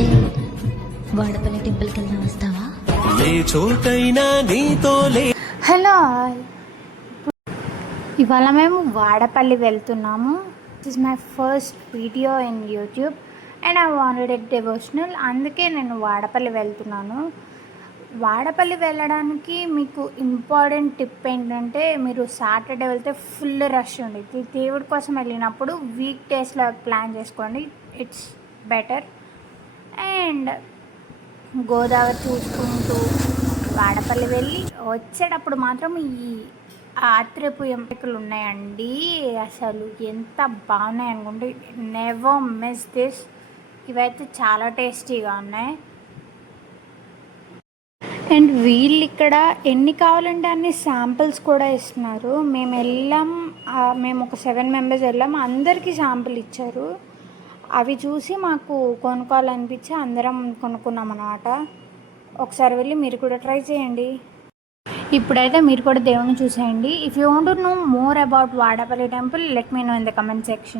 ఏ వాడపల్లి టెంపుల్కి వెళ్దాం, వస్తావా? ఏ చోటైనా నీతో హలో, ఇవాళ మేము వాడపల్లి వెళ్తున్నాము. This is my first video in YouTube and I wanted it devotional. అందుకే నేను వాడపల్లి వెళ్తున్నాను. వాడపల్లి వెళ్ళడానికి మీకు ఇంపార్టెంట్ టిప్ ఏంటంటే, మీరు సాటర్డే వెళ్తే ఫుల్ రష్ ఉండేది. దేవుడి కోసం వెళ్ళినప్పుడు వీక్ డేస్లో ప్లాన్ చేసుకోండి, ఇట్స్ బెటర్. అండ్ గోదావరి చూసుకుంటూ వాడపల్లి వెళ్ళి వచ్చేటప్పుడు మాత్రం ఈ ఆత్రేపు ఎంపికలు ఉన్నాయండి. అసలు ఎంత బాగున్నాయి అనుకుంటే, నెవర్ మిస్ దిస్. ఇవైతే చాలా టేస్టీగా ఉన్నాయి. అండ్ వీళ్ళు ఇక్కడ ఎన్ని కావాలంటే అన్ని శాంపిల్స్ కూడా ఇస్తున్నారు. మేము ఒక 7 మెంబర్స్ వెళ్ళాం, అందరికీ శాంపిల్ ఇచ్చారు. అవి చూసి మాకు కొనుక్కోవాలనిపించి అందరం కొనుక్కున్నాం అన్నమాట. ఒకసారి వెళ్ళి మీరు కూడా ట్రై చేయండి. ఇప్పుడైతే మీరు కూడా దేవుని చూసేయండి. If you want to know more about Vadapalli temple, let me know in the comment section.